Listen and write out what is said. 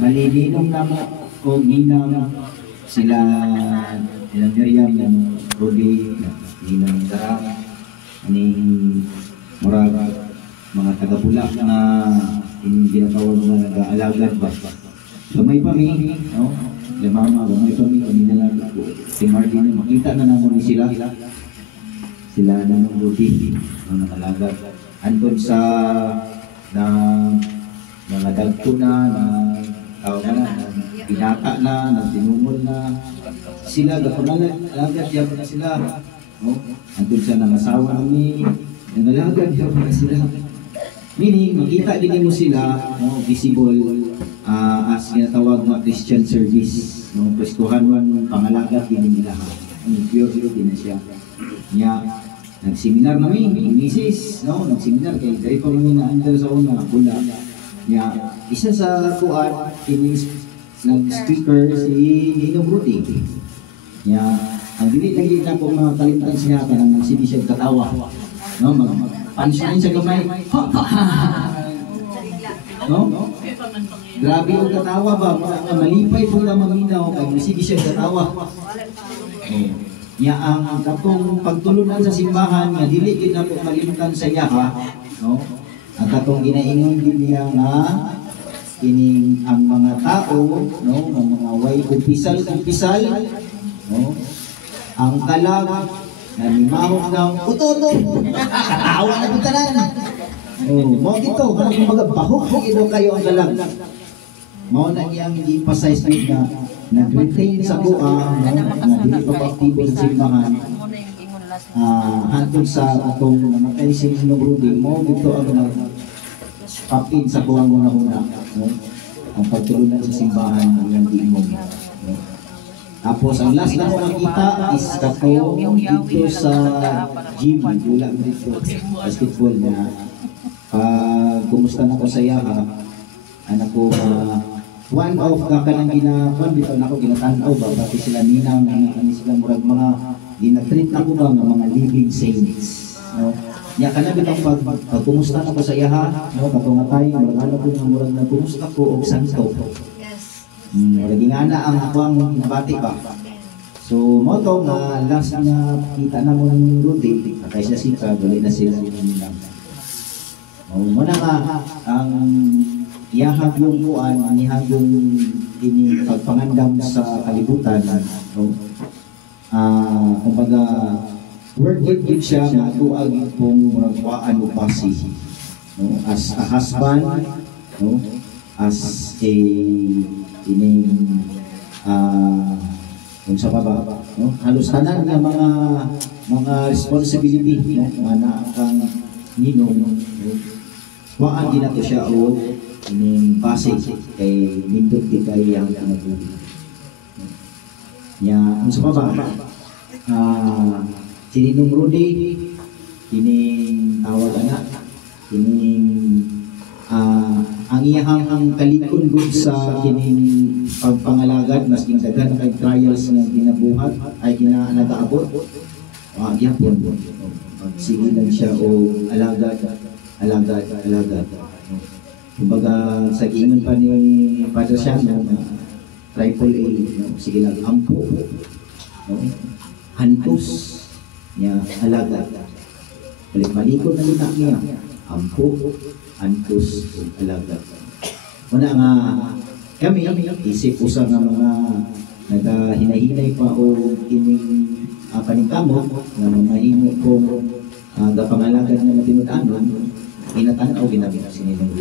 Malilinong na kung ninang sila ilang Miriam ng Rudy, ninang Darang, aning murag mga taga-bulak na ginatawag mga nag-aalagad ba. Gamay pa mi, no? Mama, gamay pa mi, kami na lang si Martin, makita na naman sila. Sila na ng Rudy, ang nag-alagad. Andun sa mga dagto na tawag na, pinata na, tinumol na. Sila, agad yan na sila. No? Andun sa nangasawa ni, nangalagad yan na sila. Meaning, makita din mo sila, no, visible as ginatawag na Christian service. No? Prestuhan mo, pangalagat din nila. Pure din na siya. Nagseminar namin, misis, no? Nagseminar kay dari pa kami na-under sa una, pula. Isa sa kuan, nag-speaker si Ninong Rudy. Ang dili na po mga kalimutan siya ka nang sige siya katawa. No? Mag-punchline siya gamay. No? Grabe yung katawa ba? Malipay po na maminaw kay sige siya katawa. Ang katong pagtulunan sa simbahan nga dili gid na po malimutan sa iya no? Ang katong ginaingon din niya nga kining ang mga tao, no, ang mga way umpisal, no, ang kalag na limahok ng utoto, katawa na yung tanan. Mo dito, kanang mga bahok ito kayo ang kalag. Mao na iyang i-emphasize na nag-retain sa buha, no, na dili pa aktibo sa simbahan. Hantod sa atong namatay si Rudy, mo dito ang papin sa buwang una-una, no? Ang pagtulunan sa simbahan ng iyang diimong. No? Tapos ang last na ko nakita is kato dito sa gym, wala dito, basketball na kumusta na ko sa iya, anak ko, one of kanang ginakuan dito na ako ginatanaw ba, pati sila ninang, kami sila murag mga ginatreat na ko ba ng mga living saints. No? Kana bitang pagkumusta na ko sa iyaha, no, katungatay, maragano ko nga murag na kumusta ko og santo. Yes. Lagi nga na ang akwang nabati ba. So, mo to nga last na kita na mo ng Rudy, patay siya sika, gali na sila nila. Muna nga, ang iyahag yung kuan, anihag yung pagpangandam sa kalibutan, no? Kumbaga, worth it siya na tuag kung muragwaan o pasi, no? As a husband, no? As a kung sa baba, no? Halos tanan nga mga responsibility, no? Mga kang ninong, no? Waan din nato siya o ining pasi kay nindot di kay ang nagbuhi. Kung sa baba, si Ninong Rudy, kining tawag na, kining ang iyahang kalikon gud sa kining pagpangalagad, masking daghan kay trials nga ginabuhat ay nagaabot. Gyapon sige lang siya o alagad. Kumbaga sa giingon pa ni Father Sean, triple A, no? Sige lang, ampo, no? Hantos niya, alaga. Malikod na litak niya, ampo, hantos, alaga. Una nga, kami, isip usa nga mga nagahinahinay pa o ining paningkamot na mamahimo kong gapangalagan na matinud-anon, inatanaw ginamit sininong